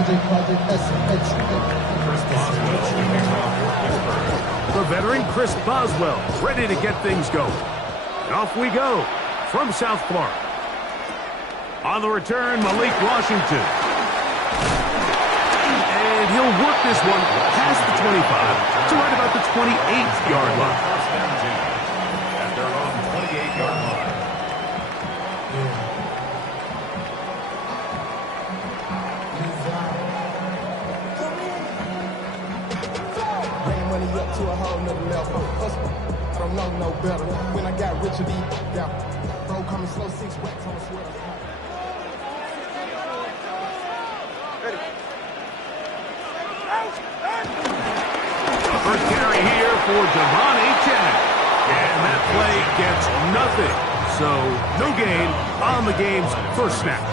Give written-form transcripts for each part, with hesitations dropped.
The veteran Chris Boswell ready to get things going. And off we go from South Florida. On the return, Malik Washington. And he'll work this one past the 25 to right about the 28-yard line. At their own 28-yard line. Up to a whole nother level. I don't know no better. When I got rich, down. Bro, coming slow, 6 racks on the sweater. First carry here for Devon Achane. And that play gets nothing. So no gain on the game's first snap.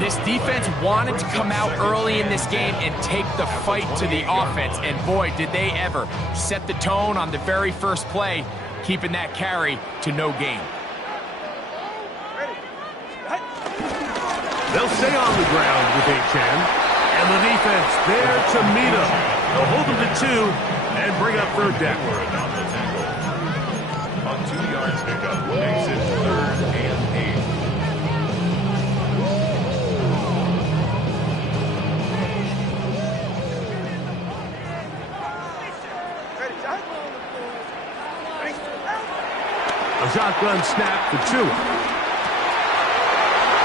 This defense wanted to come out early in this game and take the fight to the offense, and boy, did they ever set the tone on the very first play, keeping that carry to no gain. They'll stay on the ground with Achane, and the defense there to meet him. They'll hold him to 2 and bring up third down. On 2 yards pickup, makes it 3rd and 8. A shotgun snap for Tua.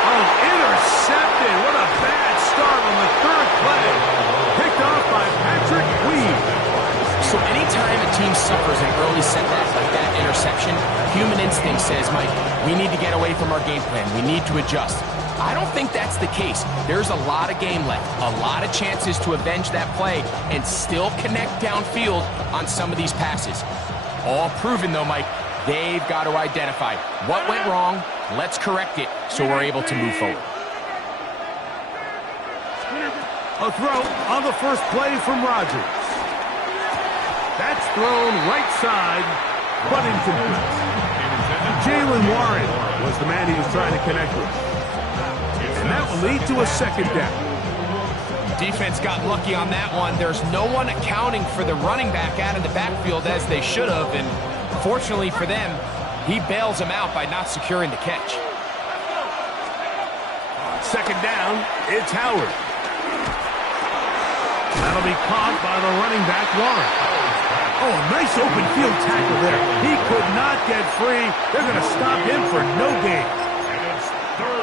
Oh, intercepted. What a bad start on the 3rd play. Picked off by Patrick Weed. So anytime a team suffers an early setback like that interception, human instinct says, Mike, we need to get away from our game plan. We need to adjust. I don't think that's the case. There's a lot of game left, a lot of chances to avenge that play and still connect downfield on some of these passes. All proven, though, Mike. They've got to identify what went wrong, let's correct it so we're able to move forward. A throw on the first play from Rodgers. That's thrown right side, but incomplete. Jalen Warren was the man he was trying to connect with. And that will lead to a 2nd down. Defense got lucky on that one. There's no one accounting for the running back out of the backfield as they should have, and fortunately for them, he bails him out by not securing the catch. 2nd down, it's Howard. That'll be caught by the running back, Warren. Oh, nice open field tackle there. He could not get free. They're going to stop him for no gain.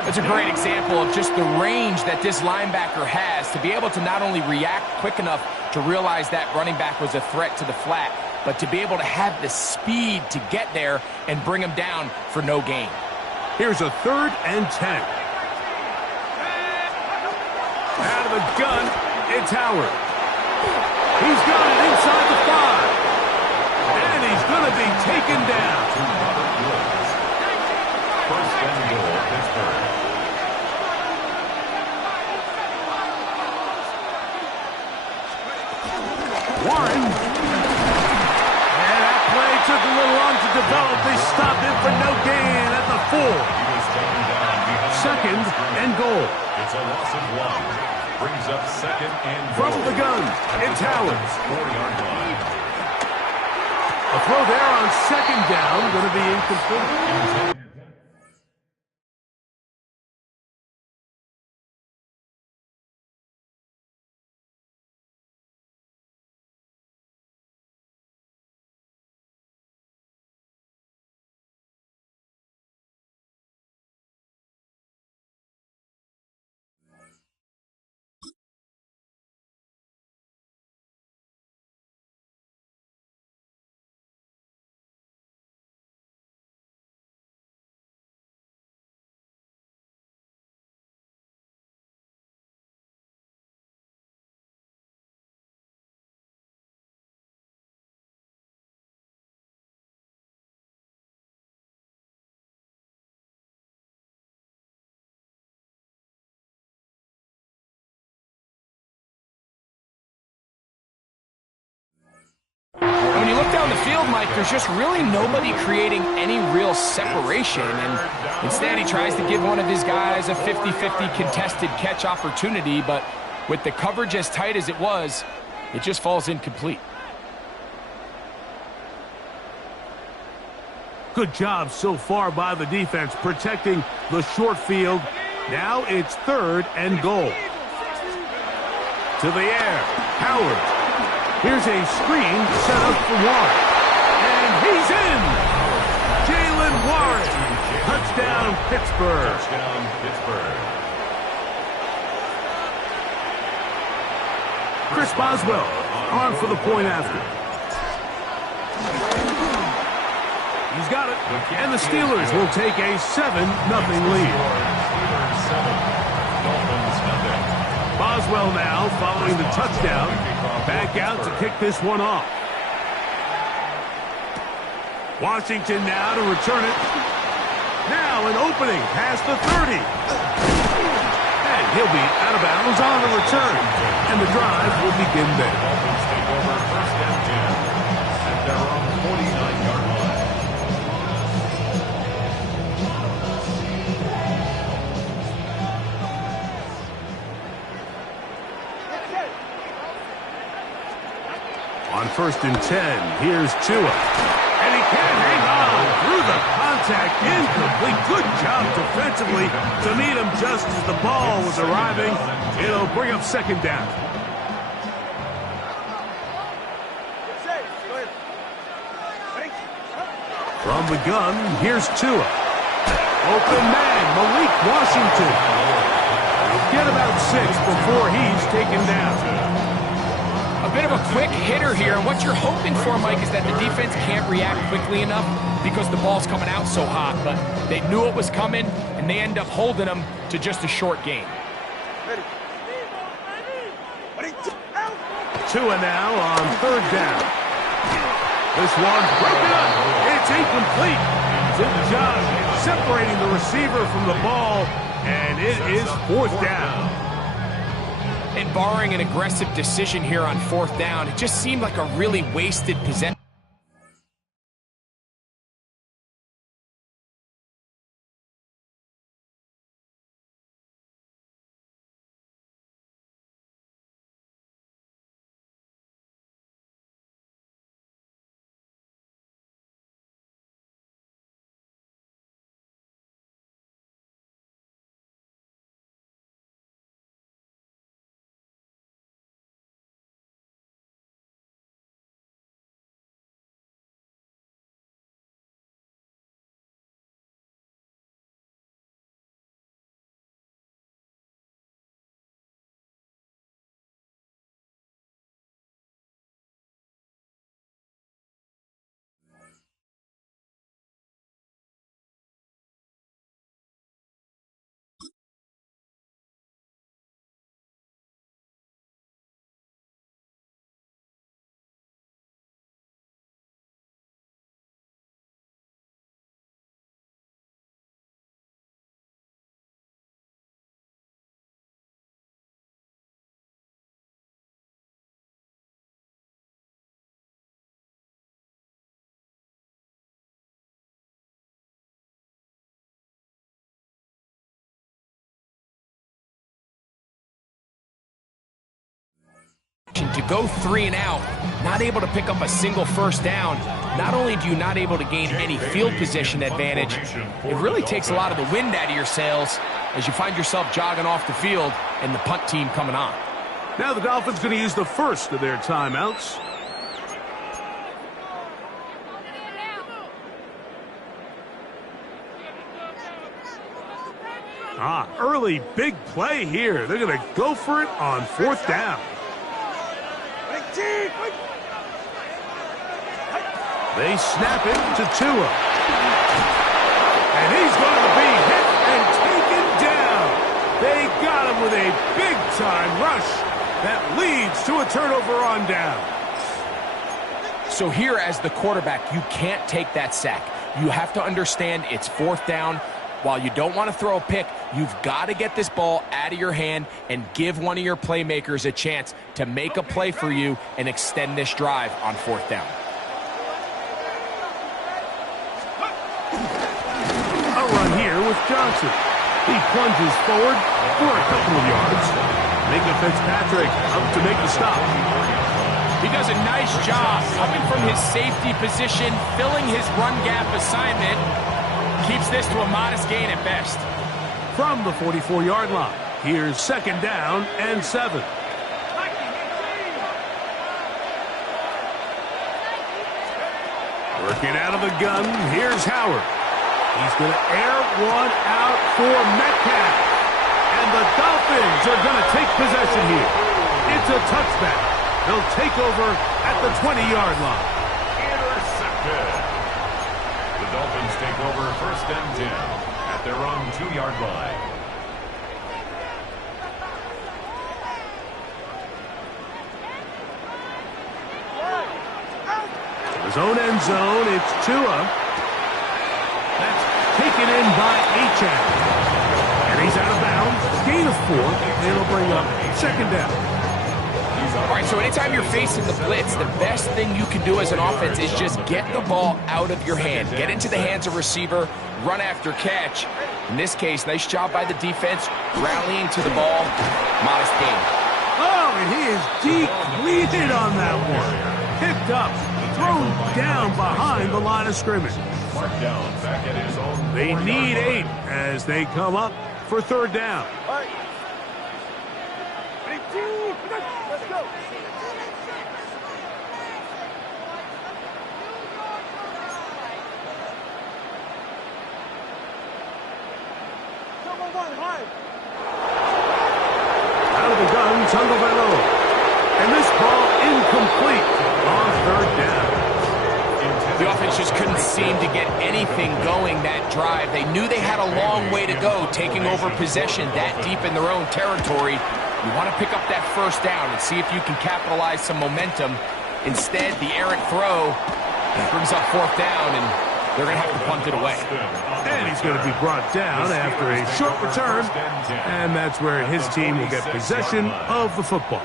It's a great example of just the range that this linebacker has to be able to not only react quick enough to realize that running back was a threat to the flat, but to be able to have the speed to get there and bring him down for no gain. Here's a 3rd and 10. Out of the gun, it's Howard. He's got it inside the 5. And he's going to be taken down. First and goal, Pittsburgh. Warren. And that play took a little long to develop. They stopped him for no gain at the 4. 2nd and goal. It's a loss of 1. Brings up 2nd and goal. From the gun, it's Howard. 4-yard line. A throw there on 2nd down, going to be incomplete. And when you look down the field, Mike, there's just really nobody creating any real separation. And instead, he tries to give one of his guys a 50-50 contested catch opportunity, but With the coverage as tight as it was, it just falls incomplete. Good job so far by the defense protecting the short field. Now it's 3rd and goal. To the air, Howard. Here's a screen set up for Warren. And he's in! Jalen Warren. Touchdown, Pittsburgh. Touchdown, Pittsburgh. Chris Boswell on for the point after. He's got it. And the Steelers will take a 7-0 lead. Steelers 7, Dolphins nothing. Boswell now following the touchdown. Back out to kick this one off. Washington now to return it. Now an opening past the 30. And he'll be out of bounds on the return. And the drive will begin there. Dolphins take over 1st and 10 at their own 49-yard line. On 1st and 10, here's Tua. And he can't hang on through the contact. Incomplete. Good job defensively to meet him just as the ball was arriving. It'll bring up 2nd down. From the gun, here's Tua. Open man, Malik Washington. Get about 6 before he's taken down. A bit of a quick hitter here, and what you're hoping for, Mike, is that the defense can't react quickly enough because the ball's coming out so hot, but they knew it was coming, and they end up holding them to just a short gain. Tua now on 3rd down. This one's broken up. It's incomplete. Good job separating the receiver from the ball, and it is 4th down. And barring an aggressive decision here on 4th down, it just seemed like a really wasted possession. To go 3 and out, not able to pick up a single 1st down. Not only do you not able to gain any field position advantage, it really takes a lot of the wind out of your sails as you find yourself jogging off the field and the punt team coming on. Now the Dolphins going to use the first of their timeouts. Early big play here. They're going to go for it on 4th down. They snap it to Tua. And he's going to be hit and taken down. They got him with a big-time rush that leads to a turnover on down. So here as the quarterback, you can't take that sack. You have to understand it's 4th down. While you don't want to throw a pick, you've got to get this ball out of your hand and give one of your playmakers a chance to make a play for you and extend this drive on 4th down. A run here with Johnson. He plunges forward for a couple of yards. Minka Fitzpatrick up to make the stop. He does a nice job coming from his safety position, filling his run gap assignment. Keeps this to a modest gain at best. From the 44-yard line, here's 2nd down and 7. Working out of the gun, here's Howard. He's going to air one out for Metcalf. And the Dolphins are going to take possession here. It's a touchback. They'll take over at the 20-yard line. Intercepted. The Dolphins take over 1st and 10 at their own 2-yard line. His own end zone, it's Tua. That's taken in by Achane. And he's out of bounds. Gain of 4. It'll bring up 2nd down. All right, so anytime you're facing the blitz, the best thing you can do as an offense is just get the ball out of your hand. Get into the hands of receiver, run after catch. In this case, nice job by the defense, rallying to the ball. Modest gain. Oh, and he is depleted on that one. Picked up, thrown down behind the line of scrimmage. Mark down back at his own. They need 8 as they come up for 3rd down. Let's go. Out of the gun, Tagovailoa. And this ball incomplete on 3rd down. The offense just couldn't seem to get anything going that drive. They knew they had a long way to go, taking over possession that deep in their own territory. You want to pick up that 1st down and see if you can capitalize some momentum. Instead, the errant throw brings up 4th down, and they're going to have to punt it away. And he's going to be brought down after a short return, and that's where his team will get possession of the football.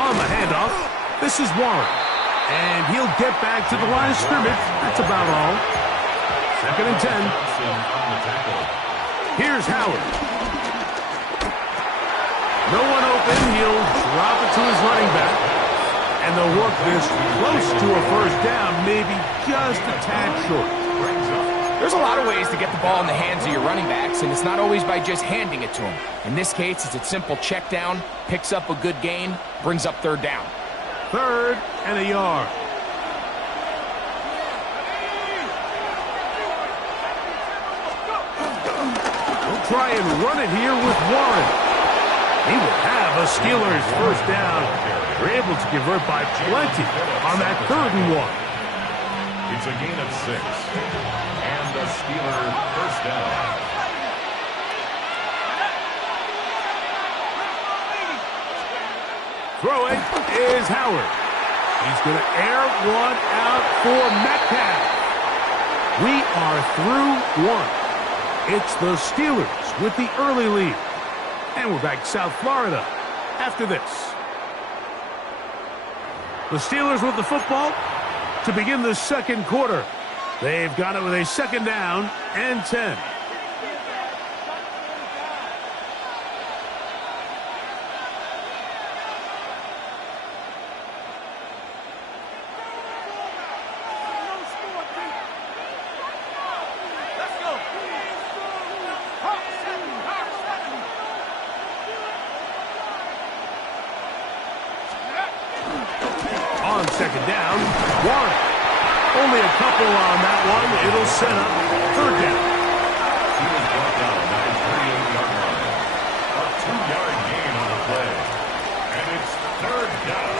On the handoff, this is Warren. And he'll get back to the line of scrimmage. That's about all. 2nd and 10. Here's Howard. No one open. He'll drop it to his running back. And they'll work this close to a 1st down, maybe just a tad short. There's a lot of ways to get the ball in the hands of your running backs, and it's not always by just handing it to them. In this case, it's a simple check down, picks up a good gain, brings up 3rd down. 3rd and a yard. We'll try and run it here with Warren. He will have a Steelers 1st down. They're able to convert by plenty on that 3rd and 1. It's a gain of 6. And a Steeler 1st down. Throwing is Howard. He's going to air one out for Metcalf. We are through 1. It's the Steelers with the early lead. And we're back to South Florida after this. The Steelers with the football to begin the 2nd quarter. They've got it with a 2nd down and 10. On 2nd down, Warren. Only a couple on that one. It'll set up 3rd down. He was brought down at the 38-yard line. A 2-yard gain on the play. And it's 3rd down.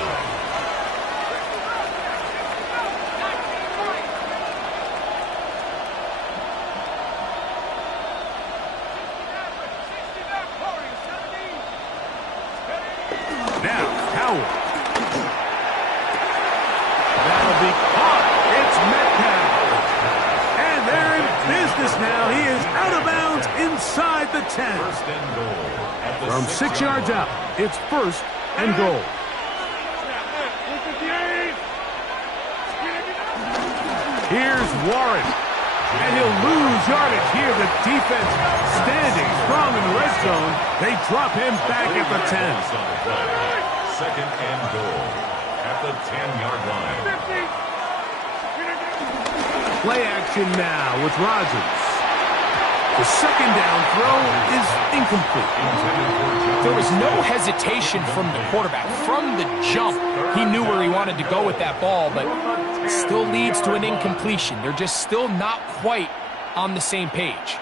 Now, Howard. That'll be caught. It's Metcalf. And they're in business now. He is out of bounds inside the 10. 1st and goal. From 6 yards out, it's 1st and goal. Here's Warren. And he'll lose yardage here. The defense standing strong in the red zone. They drop him back at the 10. Second and goal at the 10-yard line. Play action now with Rodgers. The second down throw is incomplete. There was no hesitation from the quarterback. From the jump, he knew where he wanted to go with that ball, but it still leads to an incompletion. They're just still not quite on the same page.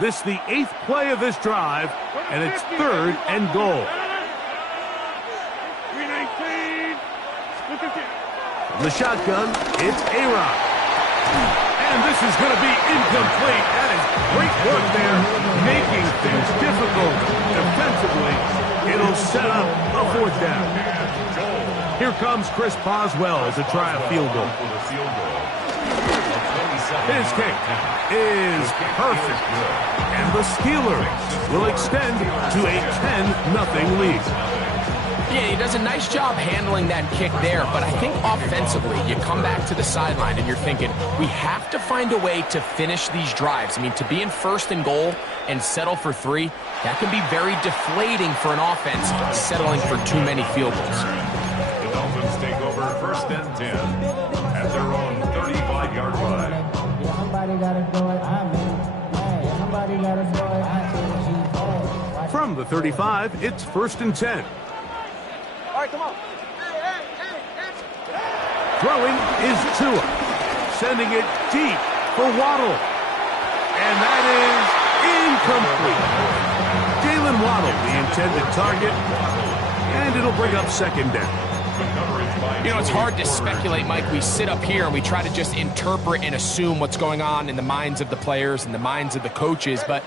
This is the 8th play of this drive, and it's 3rd and goal. From the shotgun, it's A-Rod. And this is going to be incomplete. That is great work there, making things difficult defensively. It'll set up a 4th down. Here comes Chris Boswell to try a field goal. His kick is perfect. And the Steelers will extend to a 10-0 lead. Yeah, he does a nice job handling that kick there, but I think offensively, you come back to the sideline and you're thinking, we have to find a way to finish these drives. I mean, to be in 1st and goal and settle for 3, that can be very deflating for an offense settling for too many field goals. The Dolphins take over 1st and 10 at their own 35-yard line. From the 35, it's 1st and 10. All right, come on. Throwing is Tua, sending it deep for Waddle. And that is incomplete. Jalen Waddle, the intended target, and it'll bring up 2nd down. You know, it's hard to speculate, Mike. We sit up here and we try to just interpret and assume what's going on in the minds of the players and the minds of the coaches, but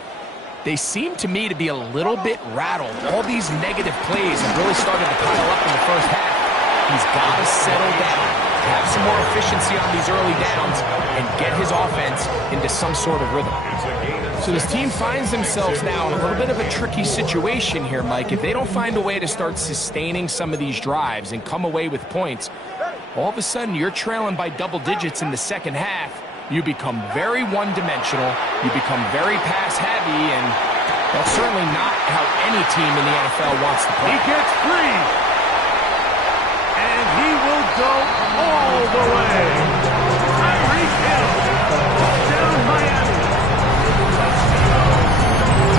they seem to me to be a little bit rattled. All these negative plays have really started to pile up in the first half. He's got to settle down, have some more efficiency on these early downs, and get his offense into some sort of rhythm. So this team finds themselves now in a little bit of a tricky situation here, Mike. If they don't find a way to start sustaining some of these drives and come away with points, all of a sudden you're trailing by double digits in the second half. You become very one-dimensional, you become very pass-heavy, and that's certainly not how any team in the NFL wants to play. He gets free, and he will go all the way. Tyreek Hill, down Miami.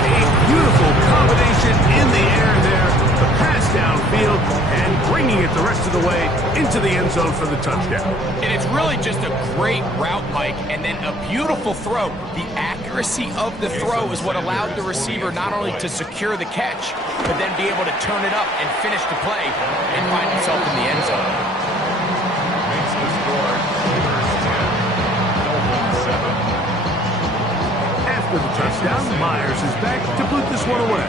A beautiful combination in the air there, the pass downfield, and bringing it the rest of the way into the end zone for the touchdown. And it's really just a great route, Mike, and then a beautiful throw. The accuracy of the throw is what allowed the receiver not only to secure the catch, but then be able to turn it up and finish the play and find himself in the end zone. Makes the score 7. After the touchdown, Myers is back to put this one away.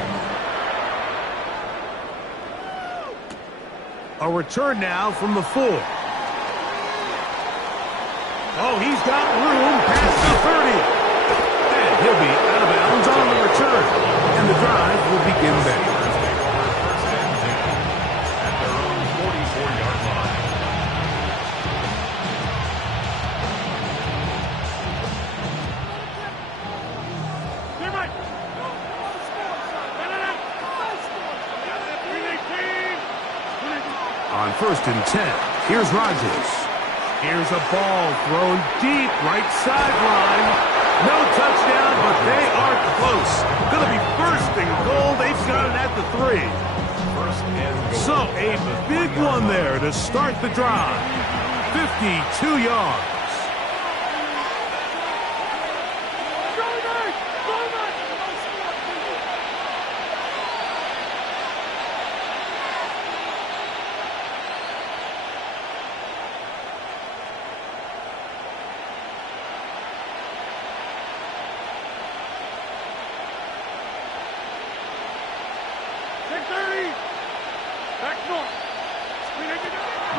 A return now from the 4. Oh, he's got room past the 30. And he'll be out of bounds on the return. And the drive will begin back. At their own 44-yard line. On 1st and 10, here's Rodgers. Here's a ball thrown deep right sideline. No touchdown, but they are close. Going to be 1st and goal. They've got it at the 3. 1st and goal. So a big one there to start the drive. 52 yards.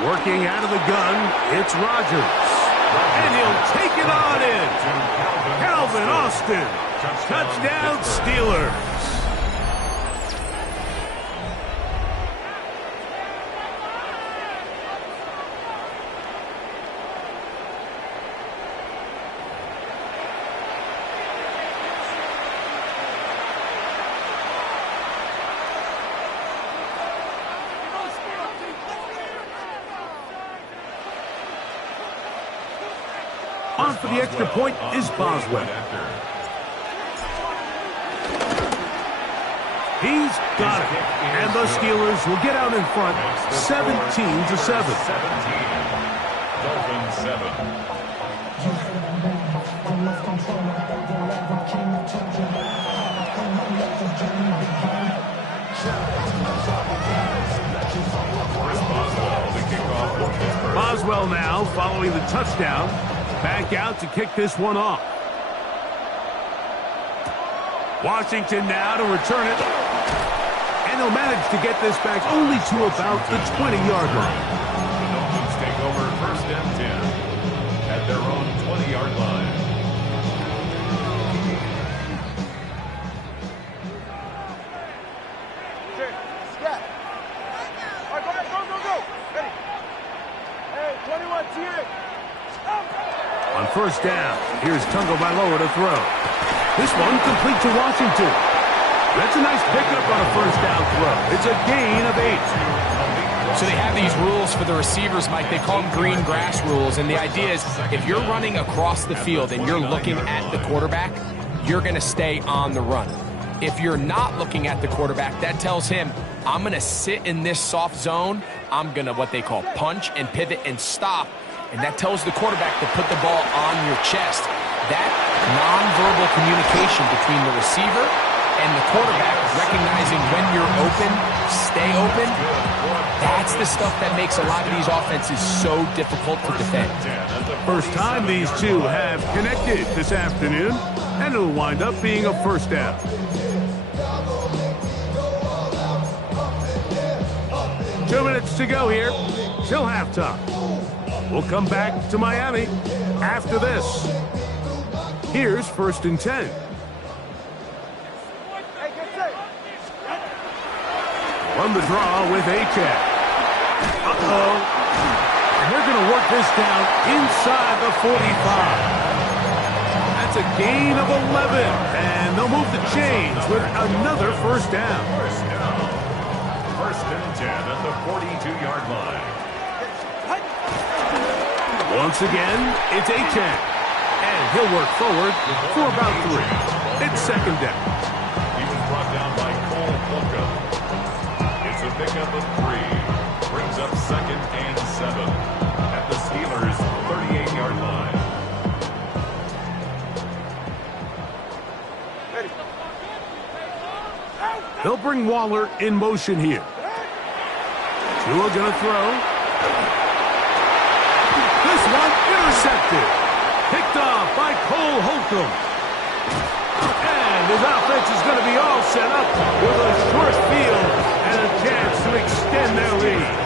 Working out of the gun, it's Rodgers. And he'll take it on in. Calvin Austin. Touchdown, Steelers. for the extra point is Boswell. He's got it. And the Steelers will get out in front 17-7. Dolphins 7. Boswell now following the touchdown. Back out to kick this one off. Washington now to return it. And he'll manage to get this back only to about the 20-yard line. The Dolphins take over 1st and 10 at their own 20-yard line. Scat. All right, go ahead, go. Ready. Hey, 21, T.A. On 1st down, here's Tagovailoa to throw. This one complete to Washington. That's a nice pickup on a 1st down throw. It's a gain of 8. So they have these rules for the receivers, Mike. They call them green grass rules. And the idea is if you're running across the field and you're looking at the quarterback, you're going to stay on the run. If you're not looking at the quarterback, that tells him, I'm going to sit in this soft zone. I'm going to what they call punch and pivot and stop. And that tells the quarterback to put the ball on your chest. That nonverbal communication between the receiver and the quarterback, recognizing when you're open, stay open, that's the stuff that makes a lot of these offenses so difficult to defend. First time these two have connected this afternoon, and it'll wind up being a 1st down. Two minutes to go here, till halftime. We'll come back to Miami after this. Here's 1st and 10. Run the draw with Achane. Uh-oh. And they're going to work this down inside the 45. That's a gain of 11. And they'll move the chains with another 1st down. 1st and 10 at the 42-yard line. Once again, it's Achane. And he'll work forward for about 3. It's 2nd down. He was brought down by Cole Holcomb. It's a pickup of 3. Brings up 2nd and 7 at the Steelers' 38-yard line. They'll bring Waller in motion here. Tua gonna throw. This one intercepted. Picked off by Cole Holcomb. And his offense is going to be all set up with a short field and a chance to extend their lead.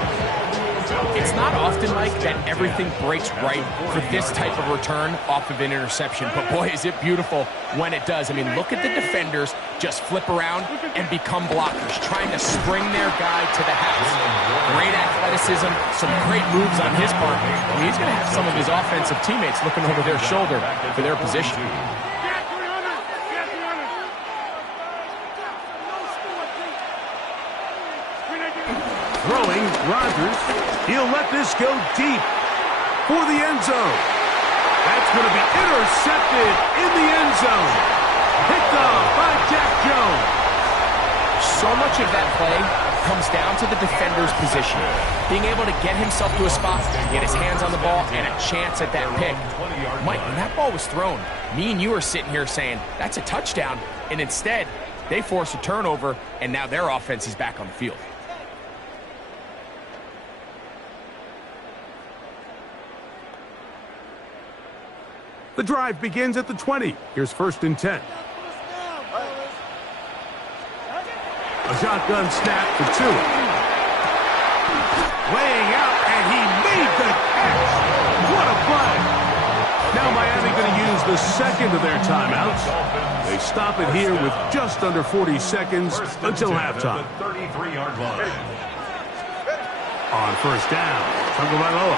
It's not often, Mike, that everything breaks right for this type of return off of an interception. But, boy, is it beautiful when it does. I mean, look at the defenders just flip around and become blockers, trying to spring their guy to the house. Great athleticism, some great moves on his part. I mean, he's going to have some of his offensive teammates looking over their shoulder for their position. Throwing, Rodgers. He'll let this go deep for the end zone. That's going to be intercepted in the end zone. Picked off by Jack Jones. So much of that play comes down to the defender's position. Being able to get himself to a spot, get his hands on the ball, and a chance at that pick. Mike, when that ball was thrown, me and you are sitting here saying, that's a touchdown. And instead, they force a turnover, and now their offense is back on the field. The drive begins at the 20. Here's 1st and 10. A shotgun snap for Tua. Laying out, and he made the catch. What a play. Now Miami going to use the 2nd of their timeouts. They stop it here with just under 40 seconds until halftime. 33-yard line. On 1st down, Tagovailoa.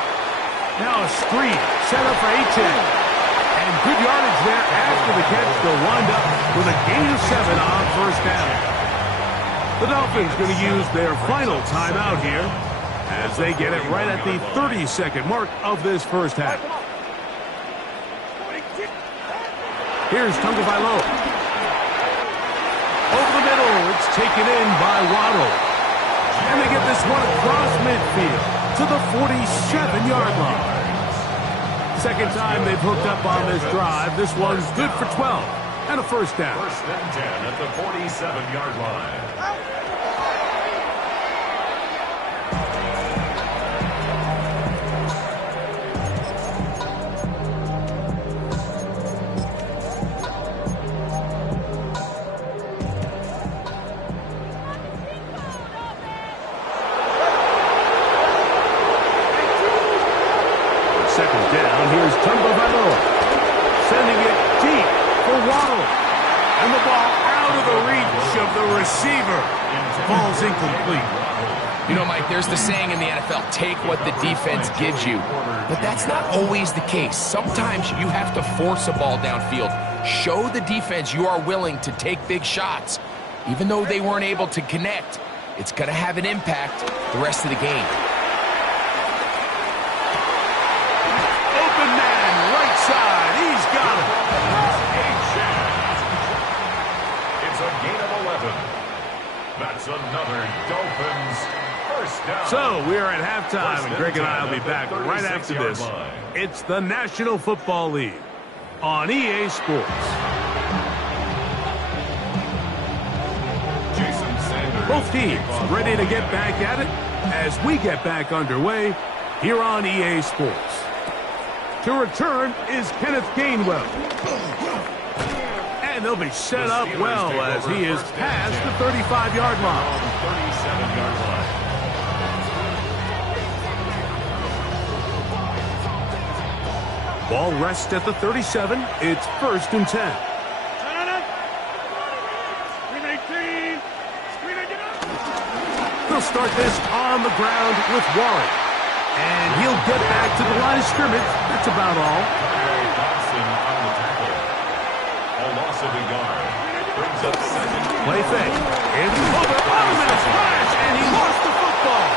Now a screen set up for Achane. And good yardage there after the catch. They'll wind up with a gain of 7 on 1st down. The Dolphins going to use their final timeout here as they get it right at the 30-second mark of this 1st half. Here's Tagovailoa. Over the middle, it's taken in by Waddle. And they get this one across midfield to the 47-yard line. Second time they've hooked up on this drive. This one's good for 12 and a first down. First and 10 at the 47-yard line. Second down, here's Tagovailoa. Sending it deep for Waddle. And the ball out of the reach of the receiver. Ball's incomplete. You know, Mike, there's the saying in the NFL, take what the defense gives you. But that's not always the case. Sometimes you have to force a ball downfield. Show the defense you are willing to take big shots. Even though they weren't able to connect, it's going to have an impact the rest of the game. Open man, right side. He's got it. It's a gain of 11. That's another Dolphins first down. So we are at halftime, and Greg and I will be back right after this. It's the National Football League on EA Sports. Both teams ready to get back at it as we get back underway here on EA Sports. To return is Kenneth Gainwell. And they'll be set up well as he is past the 35-yard line. 37-yard line. Ball rests at the 37. It's first and 10. They'll start this on the ground with Warren. And he'll get back to the line of scrimmage. That's about all. Dawson on the tackle. A loss of a yard. Brings up second. Play fake. It's over. Bottom and a splash. And he lost the football.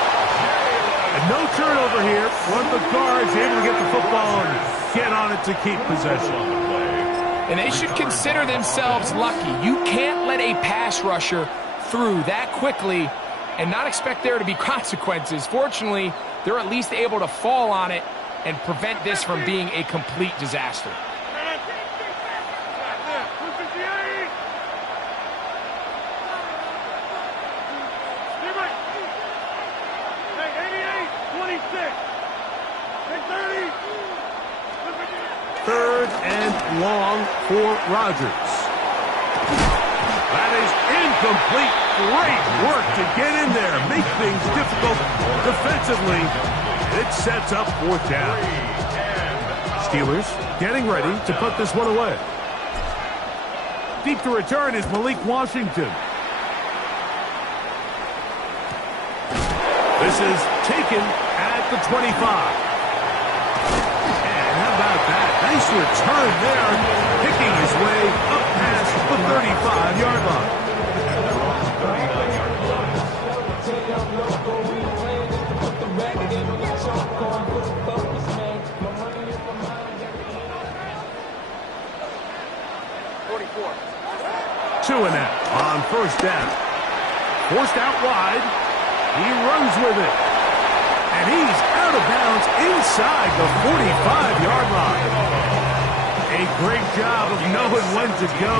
And no turnover here. One of the guards able to get the football and get on it to keep possession. And they should consider themselves lucky. You can't let a pass rusher through that quickly and not expect there to be consequences. Fortunately, they're at least able to fall on it and prevent this from being a complete disaster. Third and long for Rodgers. That is incomplete. Great work to get in there. Make things difficult defensively. It sets up fourth down. Steelers getting ready to put this one away. Deep to return is Malik Washington. This is taken at the 25. And how about that? Nice return there. Picking his way up past the 35-yard line. Two and out on first down. Forced out wide. He runs with it. And he's out of bounds inside the 45-yard line. A great job of knowing when to go.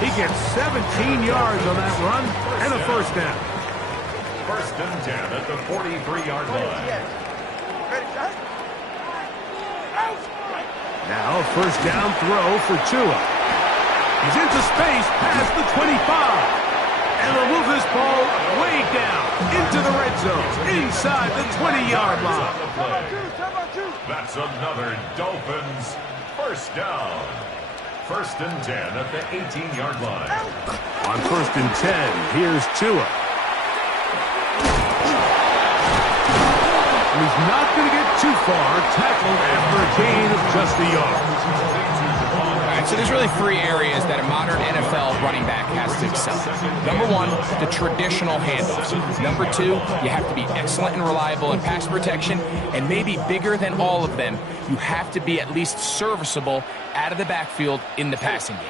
He gets 17 yards on that run and a first down. First and 10 at the 43-yard line. Now a first down throw for Tua. He's into space past the 25. And they'll move this ball way down into the red zone, inside the 20-yard line. That's another Dolphins first down. First and 10 at the 18-yard line. On first and 10, here's Tua. He's not going to get too far. Tackled after a gain of just a yard. So there's really three areas that a modern NFL running back has to excel. Number one, the traditional handoffs. Number two, you have to be excellent and reliable in pass protection. And maybe bigger than all of them, you have to be at least serviceable out of the backfield in the passing game.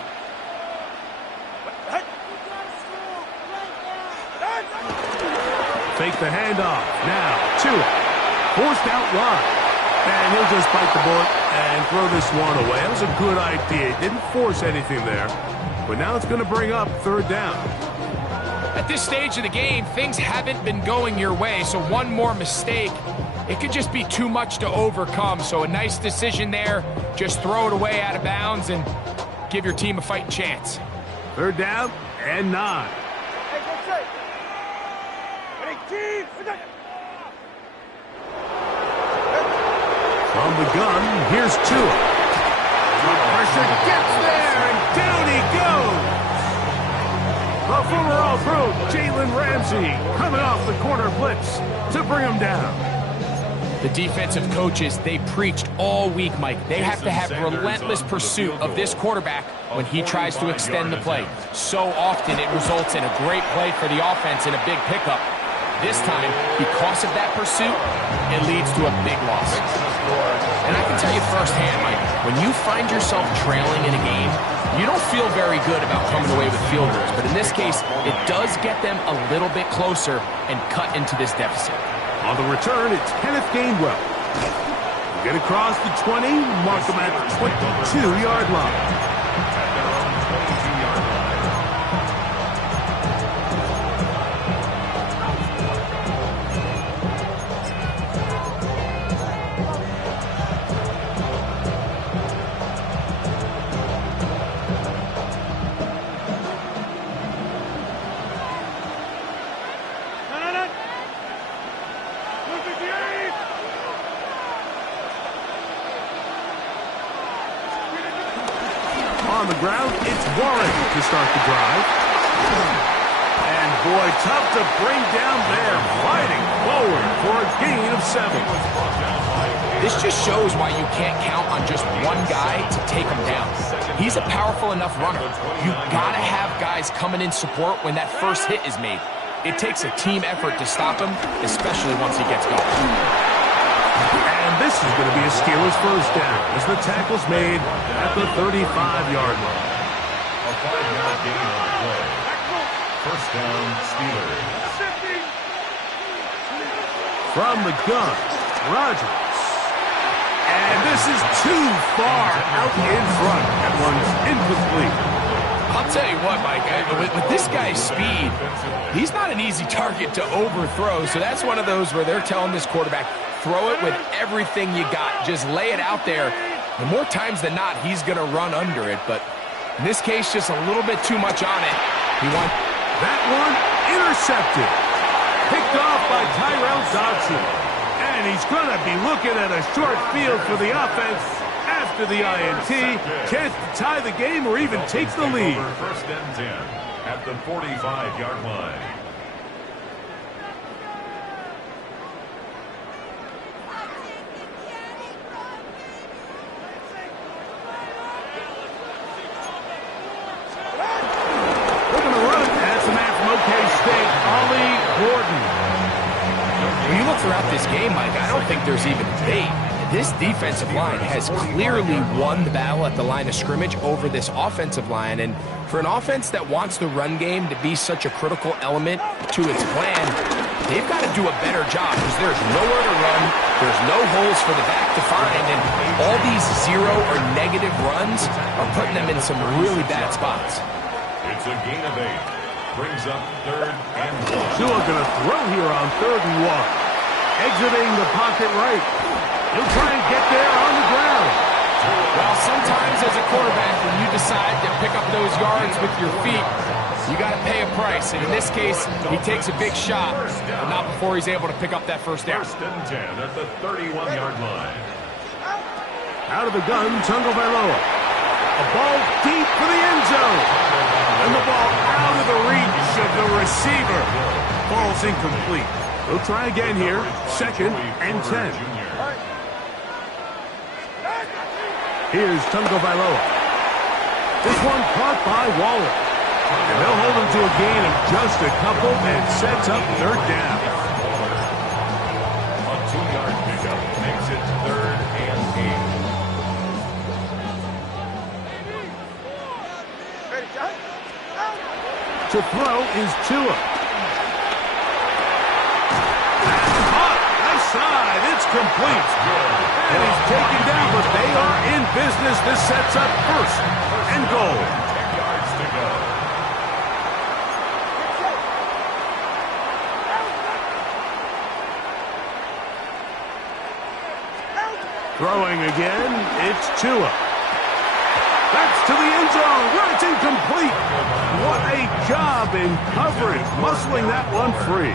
Fake the handoff. Now, Tua. Forced out wide. And he'll just bite the bullet and throw this one away. That was a good idea. Didn't force anything there. But now it's going to bring up third down. At this stage of the game, things haven't been going your way, so one more mistake, it could just be too much to overcome. So a nice decision there. Just throw it away out of bounds and give your team a fighting chance. Third down and 9. From the gun, here's Tua. Pressure gets there, and down he goes. The former All-Pro, Jalen Ramsey, coming off the corner blitz to bring him down. The defensive coaches, they preached all week, Mike. They have to have relentless pursuit of this quarterback when he tries to extend the play. So often it results in a great play for the offense and a big pickup. This time, because of that pursuit, it leads to a big loss. And I can tell you firsthand, Mike, when you find yourself trailing in a game, you don't feel very good about coming away with field goals. But in this case, it does get them a little bit closer and cut into this deficit. On the return, it's Kenneth Gainwell. Get across the 20, mark them at the 22-yard line. On the ground, it's Warren to start the drive. And boy, tough to bring down there, fighting forward for a gain of 7. This just shows why you can't count on just one guy to take him down. He's a powerful enough runner. You've got to have guys coming in support when that first hit is made. It takes a team effort to stop him, especially once he gets going. And this is going to be a Steelers first down as the tackle's made at the 35-yard line. A 5-yard gain on the play. First down, Steelers. From the gun, Rodgers. And this is too far out in front. That one's incomplete. I'll tell you what, Mike, with this guy's speed, he's not an easy target to overthrow. So that's one of those where they're telling this quarterback, throw it with everything you got. Just lay it out there. And more times than not, he's going to run under it. But in this case, just a little bit too much on it. He won. That one intercepted. Picked off by Tyrell Dodson. And he's going to be looking at a short field for the offense after the INT. Chance to tie the game or even take the lead. First and 10 at the 45-yard line. Throughout this game, Mike, I don't think there's even a debate. This defensive line has clearly won the battle at the line of scrimmage over this offensive line. And for an offense that wants the run game to be such a critical element to its plan, they've got to do a better job because there's nowhere to run, there's no holes for the back to find, and all these zero or negative runs are putting them in some really bad spots. It's a gain of 8. Brings up third and 1. Tua going to throw here on 3rd and 1. Exiting the pocket right. He'll try and get there on the ground. Well, sometimes as a quarterback, when you decide to pick up those yards with your feet, you got to pay a price. And in this case, he takes a big shot, but not before he's able to pick up that first down. First and 10 at the 31-yard line. Out of the gun, Tungo Bailoa. A ball deep for the end zone. And the ball out of the reach of the receiver. Ball's incomplete. We'll try again here. 2nd and 10. Here's Tungo Bailoa. This one caught by Waller. And they'll hold him to a gain of just a couple and sets up third down. A 2-yard pickup makes it 3rd and 8. To throw is Tua. Left side, it's complete. And he's taken down, but they are in business. This sets up first and goal. 10 yards to go. Throwing again, it's Tua. That's to the end zone, where it's incomplete. What a job in coverage, muscling that one free.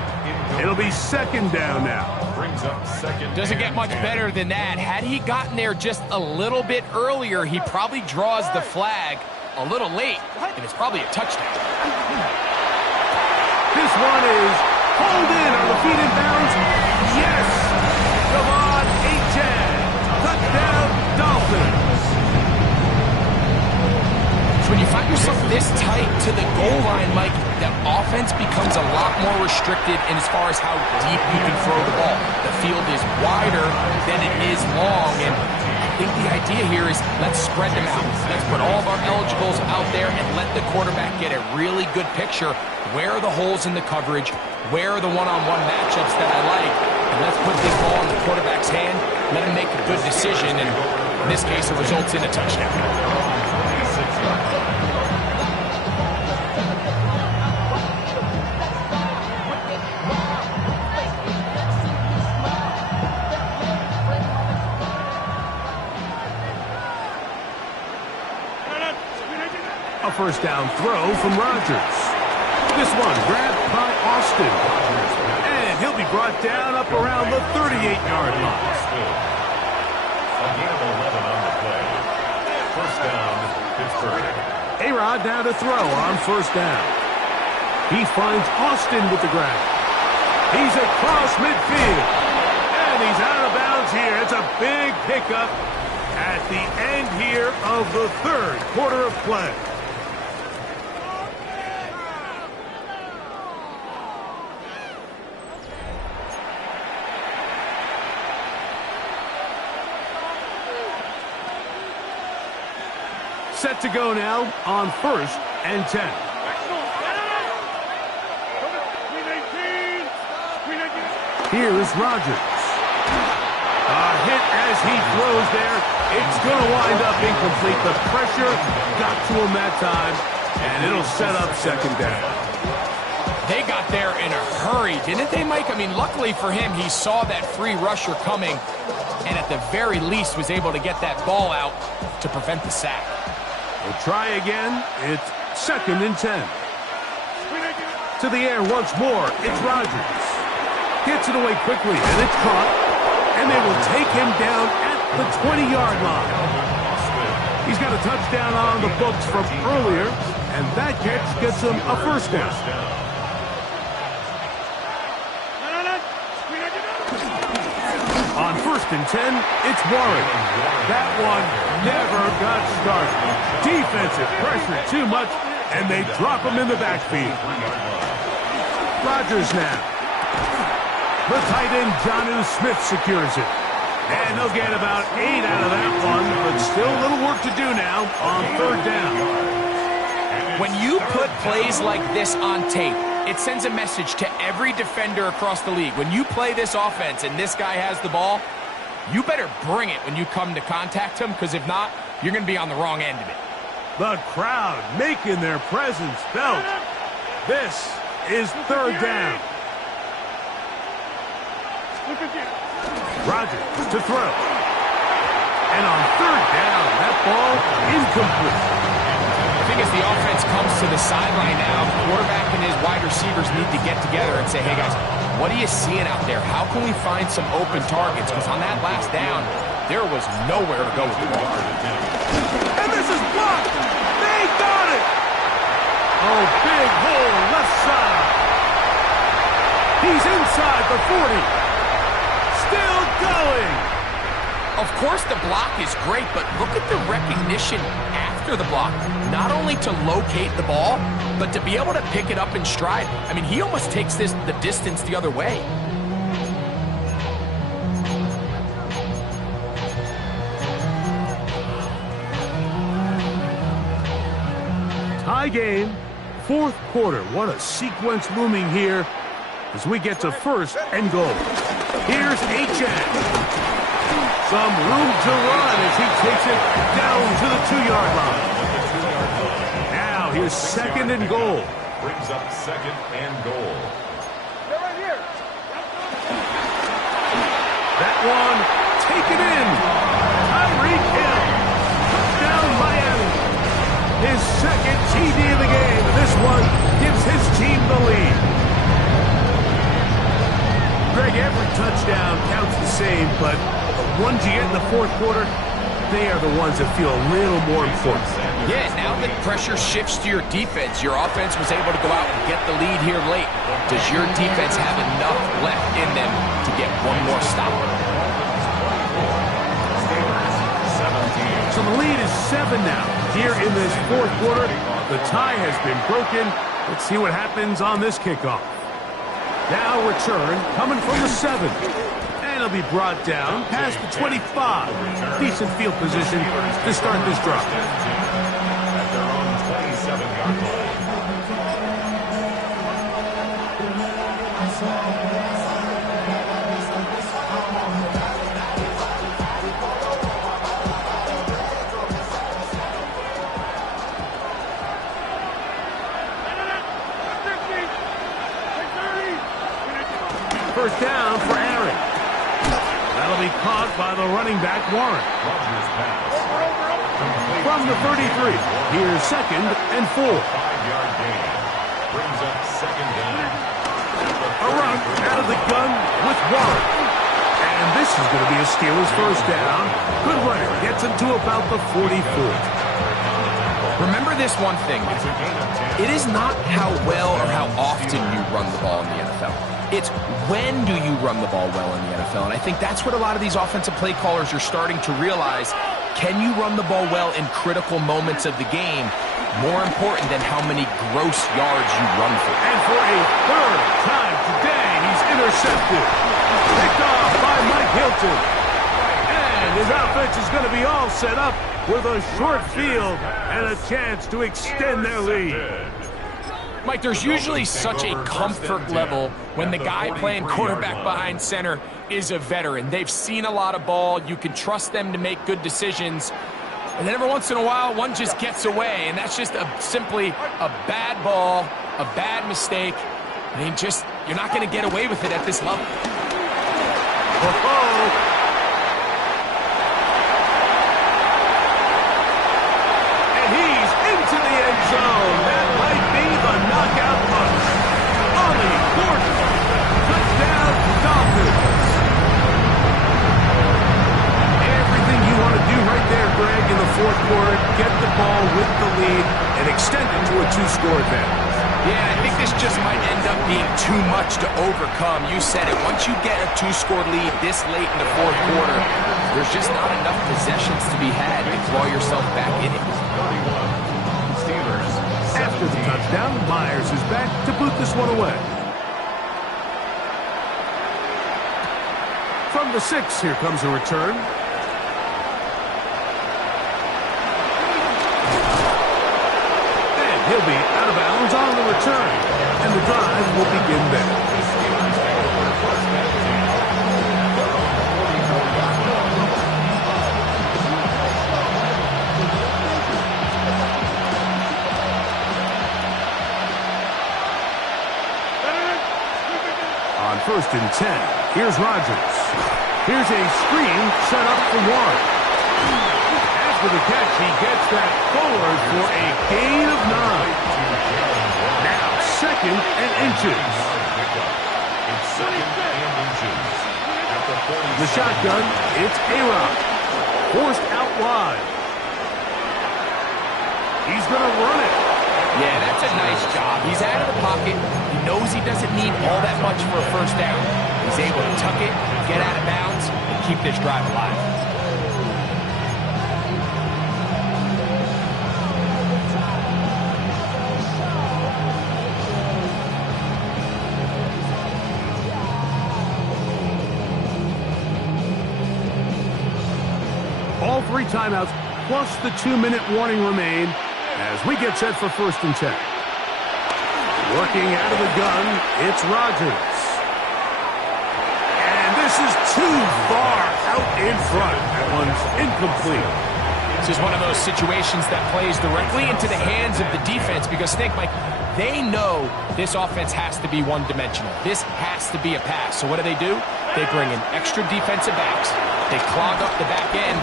It'll be second down now. Brings up second. Doesn't get much better than that. Had he gotten there just a little bit earlier, he probably draws the flag a little late, and it's probably a touchdown. This one is pulled in on the feet in bounds. Yes! Come on, 8-10. Touchdown, Dolphins. So when you find yourself this tight to the goal line, Mike, the offense becomes a lot more restricted in as far as how deep you can throw the ball. The field is wider than it is long, and I think the idea here is let's spread them out. Let's put all of our eligibles out there and let the quarterback get a really good picture. Where are the holes in the coverage? Where are the one-on-one matchups that I like? And let's put this ball in the quarterback's hand, let him make a good decision, and in this case, it results in a touchdown. A first down throw from Rodgers. This one grabbed by Austin. And he'll be brought down up around the 38-yard line. A gain of 11 on the play. First down, Pittsburgh. A-Rod now to throw on first down. He finds Austin with the grab. He's across midfield. And he's out of bounds here. It's a big pickup at the end here of the third quarter of play. Set to go now on first and 10. Here's Rodgers. A hit as he throws there. It's going to wind up incomplete. The pressure got to him that time, and it'll set up second down. They got there in a hurry, didn't they, Mike? I mean, luckily for him, he saw that free rusher coming, and at the very least was able to get that ball out to prevent the sack. We'll try again. It's second and 10. To the air once more. It's Rodgers. Gets it away quickly, and it's caught. And they will take him down at the 20-yard line. He's got a touchdown on the books from earlier, and that catch gets him a first down. On first and 10, it's Warren. That one never got started. Defensive pressure too much, and they drop him in the backfield. Rodgers now. The tight end, Jonnu Smith, secures it. And they'll get about 8 out of that one, but still a little work to do now on third down. When you put plays like this on tape, it sends a message to every defender across the league. When you play this offense and this guy has the ball, you better bring it when you come to contact him, because if not, you're going to be on the wrong end of it. The crowd making their presence felt. This is third down. Rodgers to throw. And on third down, that ball incomplete. I think as the offense comes to the sideline now, the quarterback and his wide receivers need to get together and say, hey guys, what are you seeing out there? How can we find some open targets? Because on that last down, there was nowhere to go with the ball. And this is blocked. They got it. Oh, big hole left side. He's inside the 40. Still going. Of course, the block is great, but look at the recognition after after the block, not only to locate the ball, but to be able to pick it up in stride. I mean, he almost takes this the distance the other way. Tie game, fourth quarter. What a sequence looming here as we get to first and goal. Here's H.N. Some room to run as he takes it down to the 2-yard line. Now here's second and goal. Brings up second and goal. They're right here. That one taken in. Tyreek Hill. Touchdown Miami. His second TD of the game. And this one gives his team the lead. Greg, every touchdown counts the same, but the ones you get in the fourth quarter, they are the ones that feel a little more important. Yeah, now that pressure shifts to your defense, your offense was able to go out and get the lead here late. Does your defense have enough left in them to get one more stop? So the lead is 7 now. Here in this fourth quarter, the tie has been broken. Let's see what happens on this kickoff. Now return coming from the 7. And it'll be brought down past the 25. Decent field position to start this drive. At their own 27-yard line. First down for Aaron. That'll be caught by the running back, Warren. Rodgers pass. From the 33, here's second and 4. 5-yard gain. Brings up second down. A run out of the gun with Warren. And this is going to be a Steelers first down. Good runner. Gets him to about the 44. Remember this one thing. It is not how well or how often you run the ball in the NFL. It's when do you run the ball well in the NFL. And I think that's what a lot of these offensive play callers are starting to realize. Can you run the ball well in critical moments of the game? More important than how many gross yards you run for. And for a third time today, he's intercepted. Picked off by Mike Hilton. And his offense is going to be all set up with a short field and a chance to extend their lead. Mike, there's usually such a comfort level when the guy playing quarterback behind center is a veteran. They've seen a lot of ball. You can trust them to make good decisions. And then every once in a while, one just gets away, and that's just simply a bad ball, a bad mistake. I mean, you're not going to get away with it at this level. And he's into the end zone. That might be the knockout punch. Ollie Gordon. Touchdown, Dolphins. Everything you want to do right there, Greg, in the fourth quarter. Get the ball with the lead and extend it to a 2-score advantage. Yeah, I think this just might end up being too much to overcome. You said it. Once you get a 2-score lead this late in the fourth quarter, there's just not enough possessions to be had to claw yourself back in it. 31. Steelers. After the touchdown, Myers is back to boot this one away. From the 6, here comes a return. And he'll be out of bounds on the return. And the drive will begin there. On first and 10, here's Rodgers. Here's a screen set up for Warren. After the catch, he gets that forward for a gain of 9. Now second and inches. It's second and inches. At The shotgun, it's A-Rod. Forced out wide. He's going to run it. Yeah, that's a nice job. He's out of the pocket. He knows he doesn't need all that much for a first down. He's able to tuck it, get out of bounds, and keep this drive alive. 3 timeouts plus the 2-minute warning remain as we get set for 1st and 10. Working out of the gun, it's Rodgers. And this is too far out in front. That one's incomplete. This is one of those situations that plays directly into the hands of the defense because, think, Mike, they know this offense has to be one-dimensional. This has to be a pass. So what do? They bring in extra defensive backs. They clog up the back end.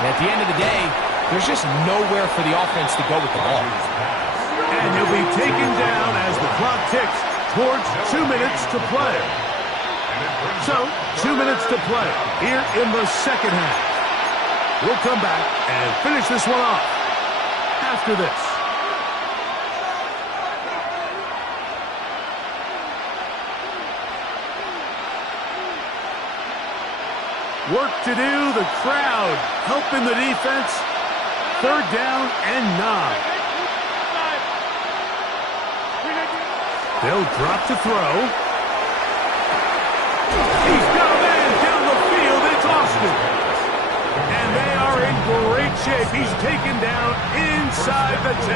And at the end of the day, there's just nowhere for the offense to go with the ball. And he'll be taken down as the clock ticks towards 2 minutes to play. So, 2 minutes to play here in the second half. We'll come back and finish this one off after this. Work to do, the crowd helping the defense. 3rd down and 9. They'll drop to throw. He's got a man down the field. It's Austin. And they are in great shape. He's taken down inside the 10.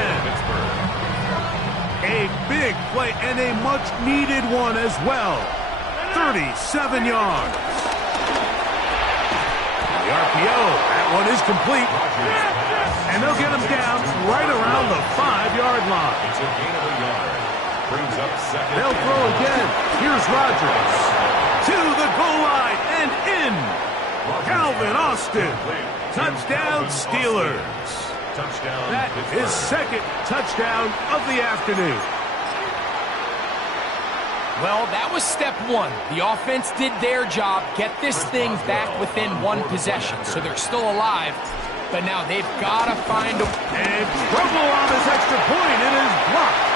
A big play and a much-needed one as well. 37 yards. The RPO, that one is complete. And they'll get him down right around the 5-yard line. It's a gain of a yard. Brings up 2nd. They'll throw again. Here's Rodgers. To the goal line and in. Calvin Austin. Touchdown, Steelers. Touchdown. That is 2nd touchdown of the afternoon. Well, that was step 1. The offense did their job, get this thing back within 1 possession. So they're still alive, but now they've got to find a... And trouble on this extra point. It is blocked.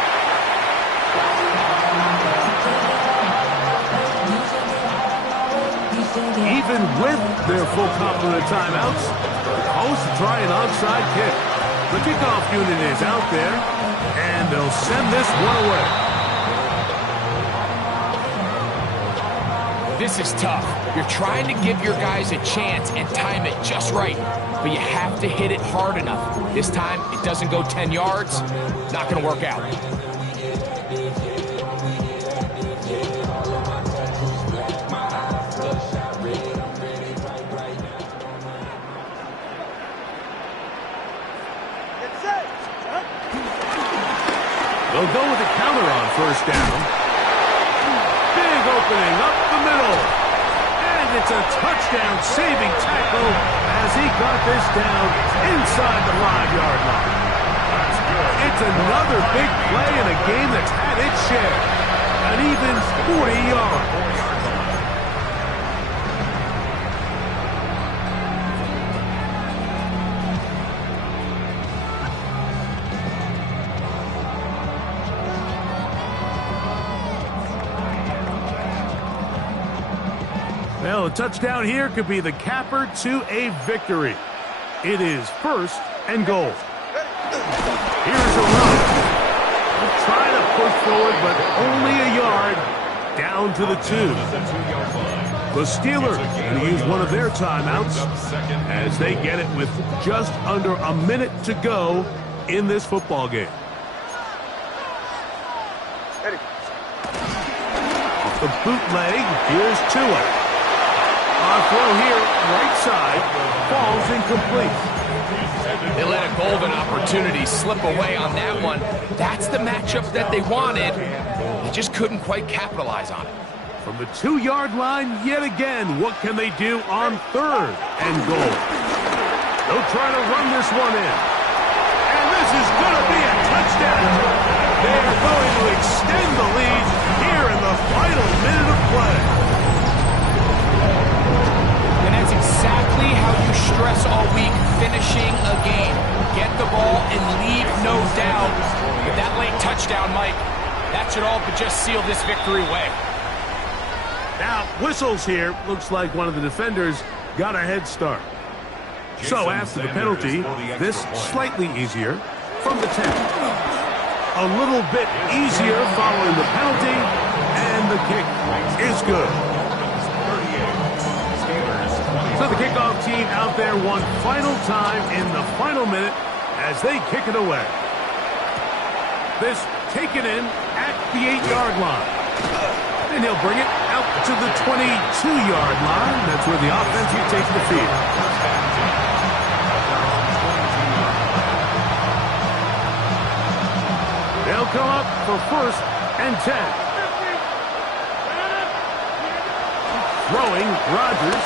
Even with their full complement of timeouts, the hosts try an onside kick. The kickoff unit is out there, and they'll send this one away. This is tough. You're trying to give your guys a chance and time it just right, but you have to hit it hard enough. This time, it doesn't go 10 yards. Not going to work out. They'll go with a counter on 1st down. Big opening up the middle. And it's a touchdown-saving tackle as he got this down inside the 5-yard line. That's good. It's another big play in a game that's had its share. An even 40 yards. Well, a touchdown here could be the capper to a victory. It is 1st and goal. Here's a run. We'll try to push forward, but only a yard down to the 2. The Steelers going to use one of their timeouts as they get it with just under a minute to go in this football game. Off the bootleg, here's Tua. On throw here, right side, falls incomplete. They let a golden opportunity slip away on that one. That's the matchup that they wanted. They just couldn't quite capitalize on it. From the 2-yard line, yet again, what can they do on 3rd and goal? They'll try to run this one in. And this is going to be a touchdown. They are going to extend the lead here in the final minute of play. And that's exactly how you stress all week, finishing a game. Get the ball and leave no doubt. With that late touchdown, Mike, that should all but just seal this victory away. Now, whistles here. Looks like one of the defenders got a head start. So after the penalty, this slightly easier from the 10. A little bit easier following the penalty, and the kick is good. So the kickoff team out there one final time in the final minute as they kick it away. This taken in at the 8-yard line. And he'll bring it out to the 22-yard line. That's where the offense will take the field. They'll come up for 1st and 10. Throwing, Rodgers.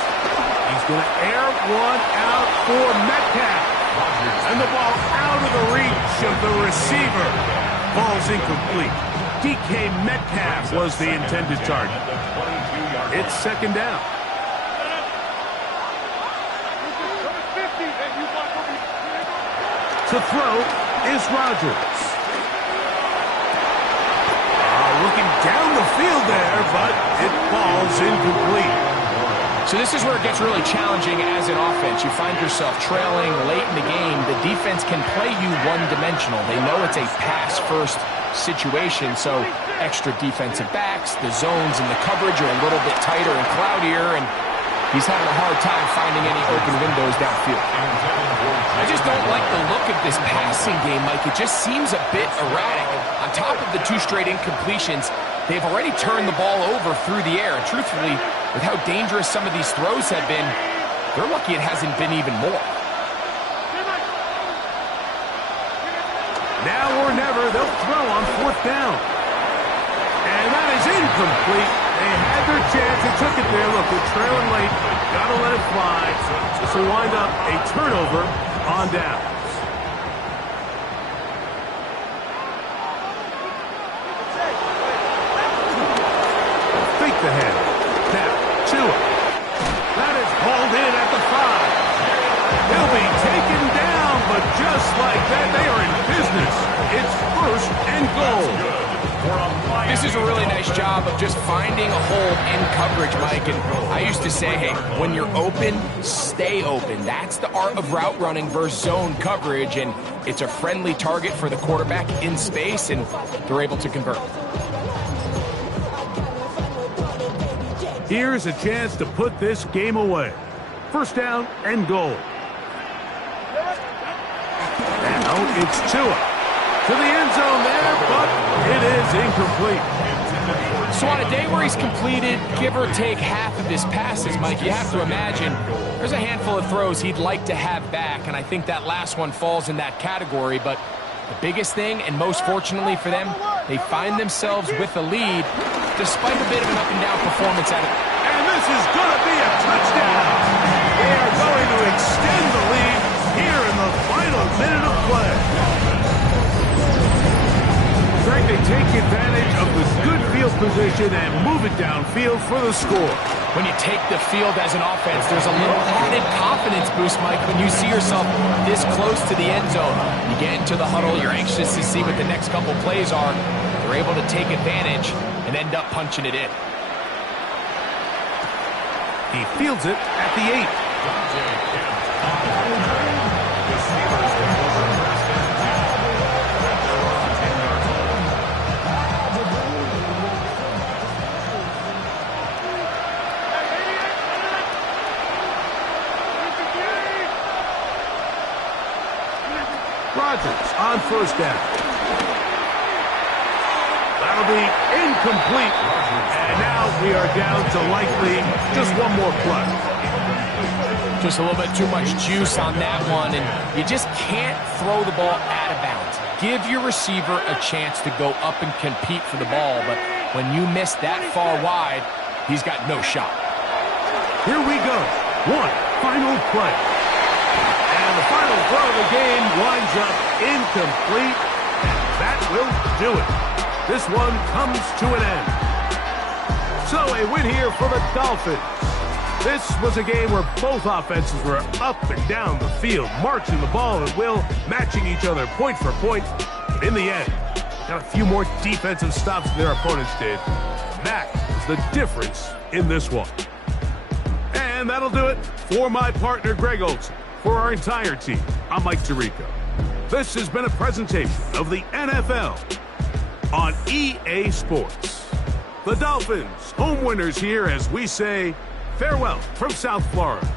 He's going to air one out for Metcalf. And the ball out of the reach of the receiver. Ball's incomplete. DK Metcalf was the intended target. It's 2nd down. To throw is Rodgers. Looking down the field there, but it falls incomplete. So this is where it gets really challenging as an offense. You find yourself trailing late in the game. The defense can play you one-dimensional. They know it's a pass-first situation, so extra defensive backs, the zones and the coverage are a little bit tighter and cloudier, and he's having a hard time finding any open windows downfield. I just don't like the look of this passing game, Mike. It just seems a bit erratic. On top of the 2 straight incompletions, they've already turned the ball over through the air. And truthfully, with how dangerous some of these throws have been, they're lucky it hasn't been even more. Now or never, they'll throw on 4th down. And that is incomplete. They had their chance. They took it there. Look, they're trailing late. Got to let it fly. This will wind up a turnover on downs. Fake the head. Now, Tua. That is hauled in at the 5. He'll be taken down, but just like that, they are in business. It's 1st and goal. This is a really nice job of just finding a hole in coverage, Mike. And I used to say, hey, when you're open, stay open. That's the art of route running versus zone coverage. And it's a friendly target for the quarterback in space, and they're able to convert. Here's a chance to put this game away. 1st down and goal. Now it's Tua. To the end zone there, but it is incomplete. So on a day where he's completed, give or take half of his passes, Mike, you have to imagine there's a handful of throws he'd like to have back, and I think that last one falls in that category. But the biggest thing, and most fortunately for them, they find themselves with a lead despite a bit of an up-and-down performance at it. And this is going to be a touchdown. They are going to extend the lead here in the final minute of play. Greg, they take advantage of the good field position and move it downfield for the score. When you take the field as an offense, there's a little added confidence boost, Mike, when you see yourself this close to the end zone. You get into the huddle, you're anxious to see what the next couple plays are. They're able to take advantage and end up punching it in. He fields it at the 8. Rodgers on 1st down. That'll be incomplete. And now we are down to likely just one more play. Just a little bit too much juice on that one, and you just can't throw the ball out of bounds. Give your receiver a chance to go up and compete for the ball, but when you miss that far wide, he's got no shot. Here we go. One final play. And the final throw of the game winds up incomplete, and that will do it. This one comes to an end. So a win here for the Dolphins. This was a game where both offenses were up and down the field, marching the ball at will, matching each other point for point. But in the end, got a few more defensive stops than their opponents did. That is the difference in this one. And that'll do it for my partner, Greg Olson. For our entire team, I'm Mike Tirico. This has been a presentation of the NFL on EA Sports. The Dolphins, home winners here as we say farewell from South Florida.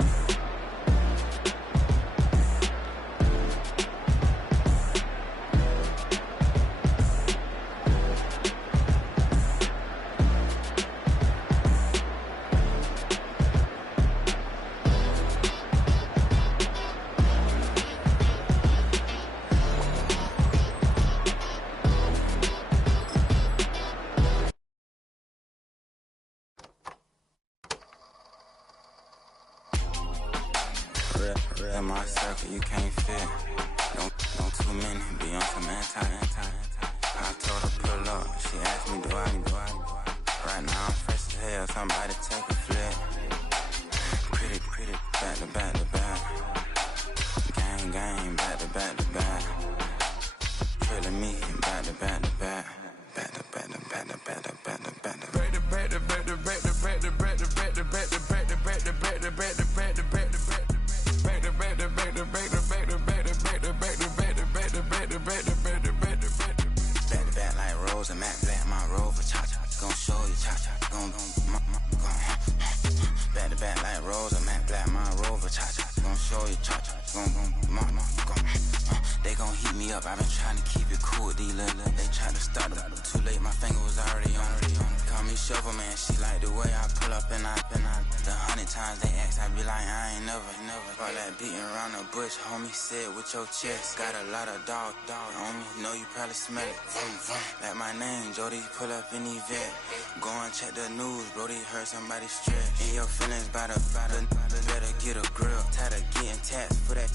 Real in my circle, you can't fit. Don't too many, be on some anti. I told her pull up, she asked me do I. Right now I'm fresh as hell, somebody take a flip. Pretty, back to back. Gang, back to back. Trailing me, back to back. Back like Rose and Matt Black, my Rover, cha-cha, gon' show you, cha-cha, gon' back to back like Rose and Matt Black, my Rover, cha-cha, gon' show you, cha-cha, gon' they gon' heat me up, I've been trying to keep it cool, these little, they tried to start it, too late, my finger was already on it. Call me Shovel Man, she like the way I pull up and I the 100 times they ask, I be like, I ain't never, all that beating around the bush, homie said with your chest, got a lot of dog on me, know you probably smell it, like my name, Jody, pull up in the vet, go and check the news, Brody heard somebody stress, in your feelings by the better get a grill, tired of getting taxed for that,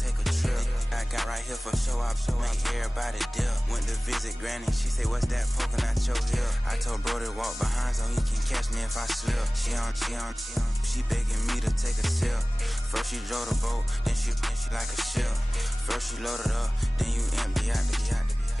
take a trip, I got right here for show up, make everybody dip, went to visit granny, she say what's that poking at your hip, I told Brody walk behind so he can catch me if I slip, she begging me to take a sip, first she drove the boat, then she like a ship, first you loaded up, then you empty out the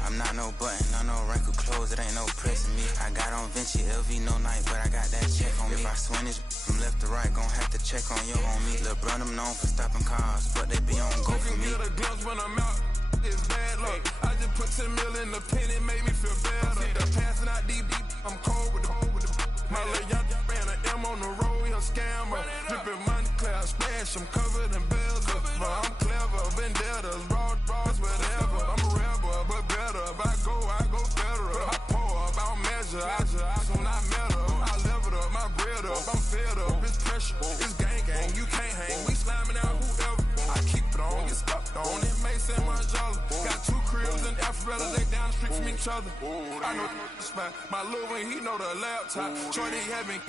I'm not no button, no wrinkled clothes, it ain't no pressing me. I got on Vinci, LV, no night, but I got that check on me. If I swing this from left to right, gon' have to check on your homie. Lil' Brun, I'm known for stopping cars, but they be on go for me. Get a glimpse when I'm out, it's bad luck. I just put 10 mil in the pen, it made me feel better. The passing out deep, I'm cold with the my little young ran an M on the road, he a scammer. Drippin' money, clear, splash, I'm covered in bells. I'm clever, vendettas, raw, whatever. I'm a rebel, but better. If I go better. I pour up, I don't measure. I soon I met her. I leveled up, my bread up. I'm fed up, it's pressure. It's gang, you can't hang. We slamming out whoever. I keep it on, get stuck on. It may say Manjala. Got 2 cribs in Alpharetta, they down the street from each other. I know the spot. My little one, he know the laptop. Shorty having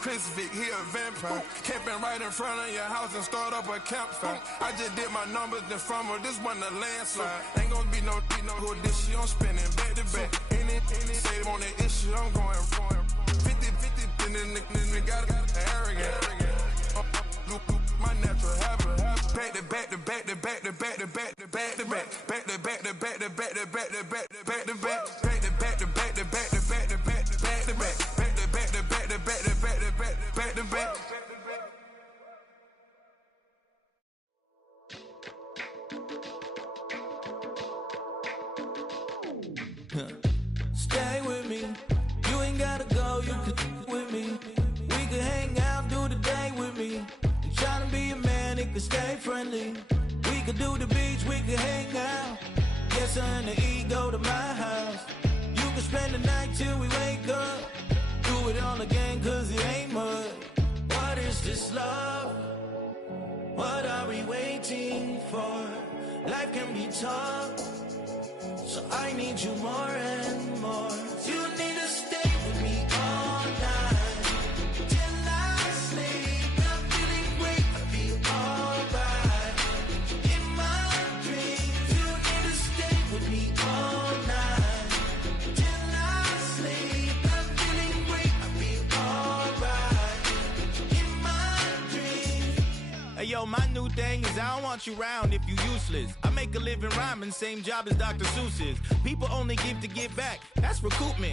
Chris Vick, he a vampire. Camping right in front of your house and start up a campfire. I just did my numbers then from her, this one a landslide. Ain't gonna be no who this shit, I'm spinning back to back. Any say they want that issue, I'm going 50, and then the got arrogant. My natural habit. Back to back. Stay with me. You ain't gotta go, you can with me. We can hang out, do the day with me. You tryna be a man, it can stay friendly. We could do the beach, we could hang out. Yes, her and the E go to my house. You can spend the night till we wake up. Do it all again, cause it ain't mud. What is this love? What are we waiting for? Life can be tough, so I need you more and more. You need to stay with me all night till I sleep. I'm feeling great, I feel alright. In my dreams, you need to stay with me all night till I sleep. I'm feeling great, I feel alright. In my dreams. Hey yo, my new thing is I don't want you round if you useless. I make a living rhyming, same job as Dr. Seuss is. People only give to give back, that's recoupment.